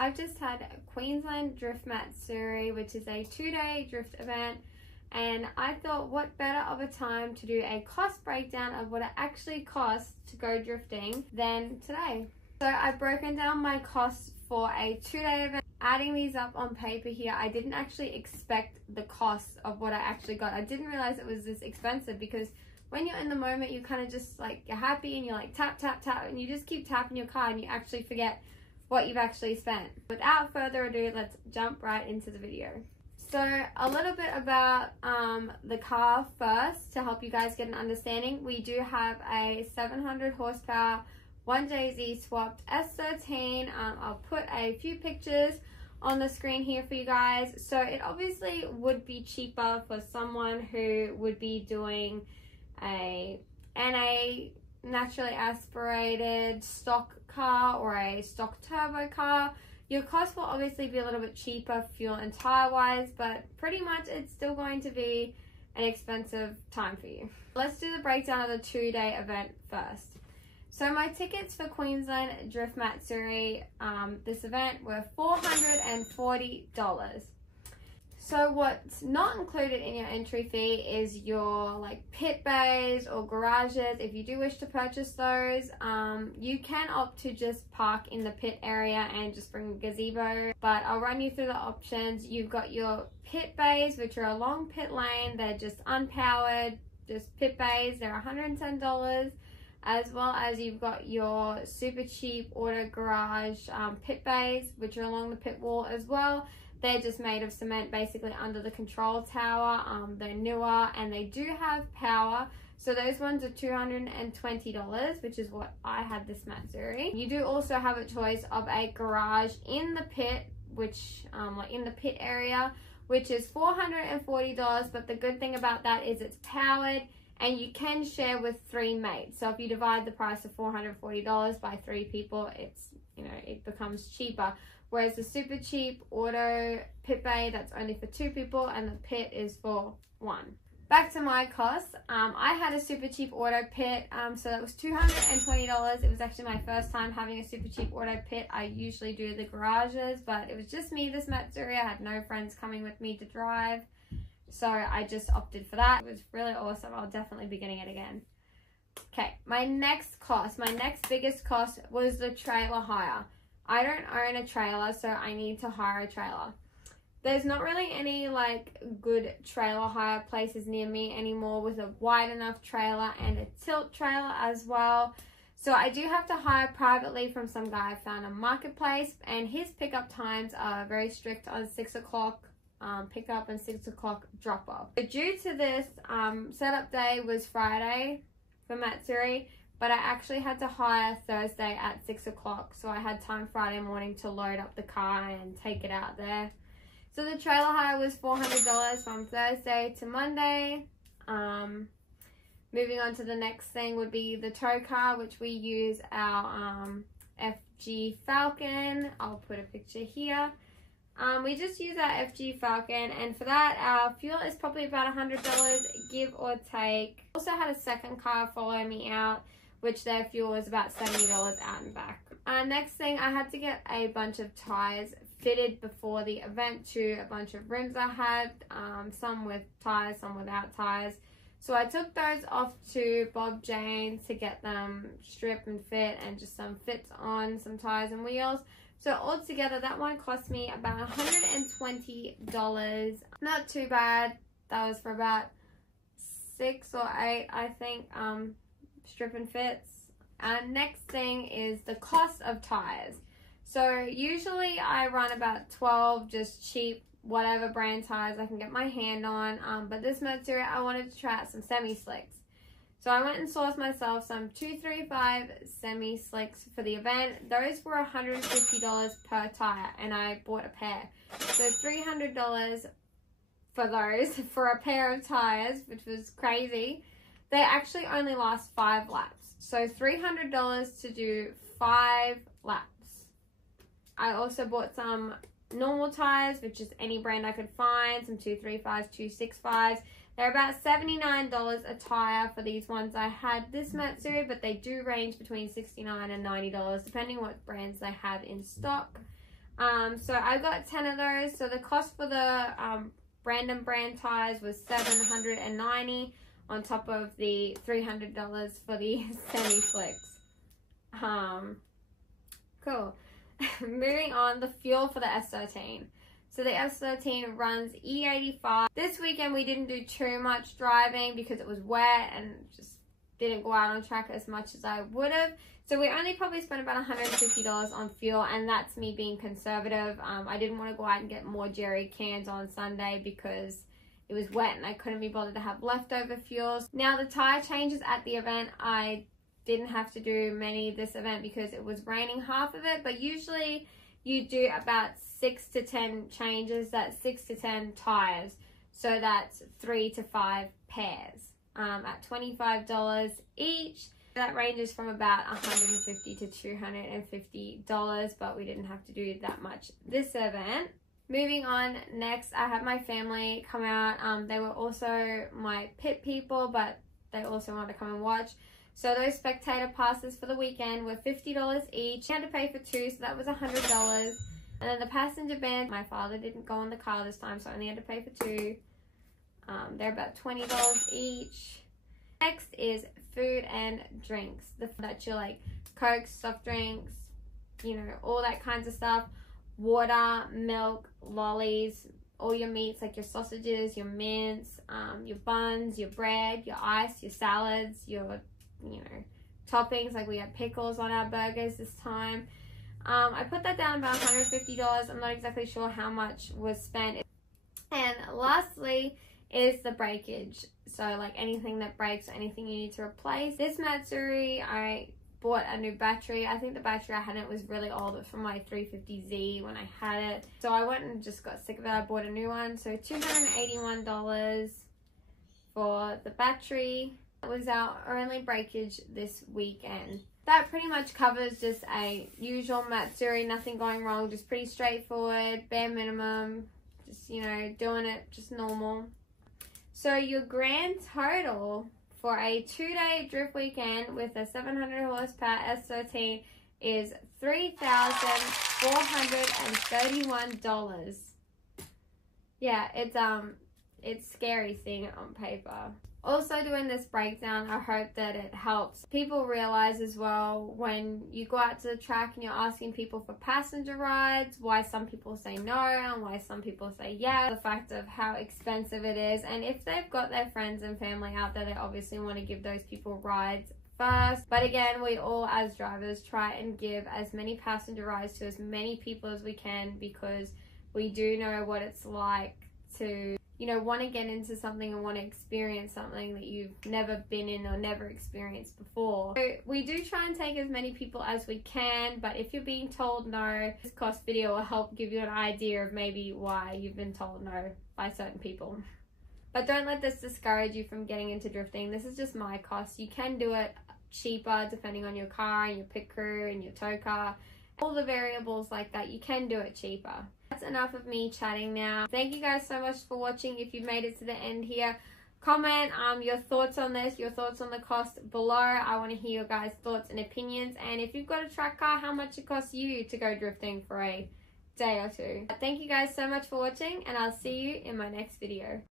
I've just had Queensland Drift Matsuri, which is a 2-day drift event, and I thought what better of a time to do a cost breakdown of what it actually costs to go drifting than today. So I've broken down my costs for a 2-day event. Adding these up on paper here, I didn't actually expect the cost of what I actually got. I didn't realize it was this expensive, because when you're in the moment, you kind of just like, you're happy and you're like tap, tap, tap, and you just keep tapping your card and you actually forget what you've actually spent. Without further ado, let's jump right into the video. So a little bit about the car first to help you guys get an understanding. We do have a 700 horsepower 1JZ swapped S13. I'll put a few pictures on the screen here for you guys. So it obviously would be cheaper for someone who would be doing a NA naturally aspirated stock car or a stock turbo car. Your cost will obviously be a little bit cheaper fuel and tire wise, but pretty much it's still going to be an expensive time for you. Let's do the breakdown of the 2-day event first. So my tickets for Queensland Drift Matsuri, this event, were $440. So what's not included in your entry fee is your like pit bays or garages. If you do wish to purchase those, you can opt to just park in the pit area and just bring a gazebo, but I'll run you through the options. You've got your pit bays, which are along pit lane. They're just unpowered, just pit bays. They're $110. As well as you've got your super cheap auto garage pit bays, which are along the pit wall as well. They're just made of cement basically under the control tower. They're newer and they do have power. So those ones are $220, which is what I had this Matsuri. You do also have a choice of a garage in the pit, which like in the pit area, which is $440. But the good thing about that is it's powered, and you can share with 3 mates. So if you divide the price of $440 by 3 people, it's, you know, it becomes cheaper. Whereas the super cheap auto pit bay, that's only for 2 people, and the pit is for 1. Back to my costs. I had a super cheap auto pit, so that was $220. It was actually my first time having a super cheap auto pit. I usually do the garages, but it was just me this Matsuri. I had no friends coming with me to drive. So I just opted for that. It was really awesome. I'll definitely be getting it again. Okay, my next biggest cost was the trailer hire. I don't own a trailer, so I need to hire a trailer. There's not really any like good trailer hire places near me anymore with a wide enough trailer and a tilt trailer as well. So I do have to hire privately from some guy I found on Marketplace, and his pickup times are very strict on 6 o'clock. Pick up and 6 o'clock drop off. So due to this, setup day was Friday for Matsuri, but I actually had to hire Thursday at 6 o'clock, so I had time Friday morning to load up the car and take it out there. So the trailer hire was $400 from Thursday to Monday. Moving on to the next thing would be the tow car, which we use our FG Falcon. I'll put a picture here. We just use our FG Falcon, and for that our fuel is probably about $100, give or take. Also had a second car follow me out, which their fuel was about $70 out and back. Next thing, I had to get a bunch of tires fitted before the event to a bunch of rims I had, some with tires, some without tires. So I took those off to Bob Jane to get them stripped and fit, and just some fits on some tires and wheels. So altogether, that one cost me about $120. Not too bad. That was for about 6 or 8, I think, strip and fits. And next thing is the cost of tires. So usually I run about 12 just cheap, whatever brand tires I can get my hand on. But this Matsuri, I wanted to try out some semi-slicks. So I went and sourced myself some 235 semi-slicks for the event. Those were $150 per tire, and I bought a pair. So $300 for those, for a pair of tires, which was crazy. They actually only last 5 laps. So $300 to do 5 laps. I also bought some normal tires, which is any brand I could find, some 235s, 265s. They're about $79 a tire for these ones. I had this Matsuri, but they do range between $69 and $90, depending what brands they have in stock. So I got 10 of those. So the cost for the random brand tires was $790 on top of the $300 for the semi-flicks. Cool. Moving on, the fuel for the S13. So the S13 runs E85. This weekend we didn't do too much driving because it was wet and just didn't go out on track as much as I would have. So we only probably spent about $150 on fuel, and that's me being conservative. I didn't want to go out and get more jerry cans on Sunday because it was wet and I couldn't be bothered to have leftover fuels. Now the tire changes at the event, I didn't have to do many this event because it was raining half of it, but usually you do about 6 to 10 changes. That's 6 to 10 tires, so that's 3 to 5 pairs at $25 each. That ranges from about $150 to $250, but we didn't have to do that much this event. Moving on, next I had my family come out. They were also my pit people, but they also wanted to come and watch. So those spectator passes for the weekend were $50 each. I had to pay for 2, so that was $100. And then the passenger band, my father didn't go in the car this time, so I only had to pay for 2. They're about $20 each. Next is food and drinks. That you like Coke, soft drinks, you know, all that kinds of stuff. Water, milk, lollies, all your meats like your sausages, your mince, your buns, your bread, your ice, your salads, your, you know, toppings. Like we had pickles on our burgers this time. I put that down about $150. I'm not exactly sure how much was spent. And lastly is the breakage. So like anything that breaks, anything you need to replace. This Matsuri, I bought a new battery. I think the battery I had in it was really old. It was from my 350Z when I had it. So I went and just got sick of it. I bought a new one. So $281 for the battery. That was our only breakage this weekend. That pretty much covers just a usual Matsuri, nothing going wrong, just pretty straightforward, bare minimum, just, you know, doing it just normal. So your grand total for a 2-day drift weekend with a 700 horsepower S13 is $3,431. Yeah, it's scary seeing it on paper. Also doing this breakdown, I hope that it helps people realize as well when you go out to the track and you're asking people for passenger rides, why some people say no and why some people say yeah, the fact of how expensive it is. And if they've got their friends and family out there, they obviously want to give those people rides first. But again, we all as drivers try and give as many passenger rides to as many people as we can because we do know what it's like to, you know, want to get into something and want to experience something that you've never been in or never experienced before. So we do try and take as many people as we can, but if you're being told no, this cost video will help give you an idea of maybe why you've been told no by certain people. But don't let this discourage you from getting into drifting. This is just my cost. You can do it cheaper depending on your car and your pit crew and your tow car. All the variables like that, you can do it cheaper. That's enough of me chatting now. Thank you guys so much for watching. If you've made it to the end here, comment your thoughts on this, your thoughts on the cost below. I want to hear your guys' thoughts and opinions. And if you've got a track car, how much it costs you to go drifting for a day or two. Thank you guys so much for watching, and I'll see you in my next video.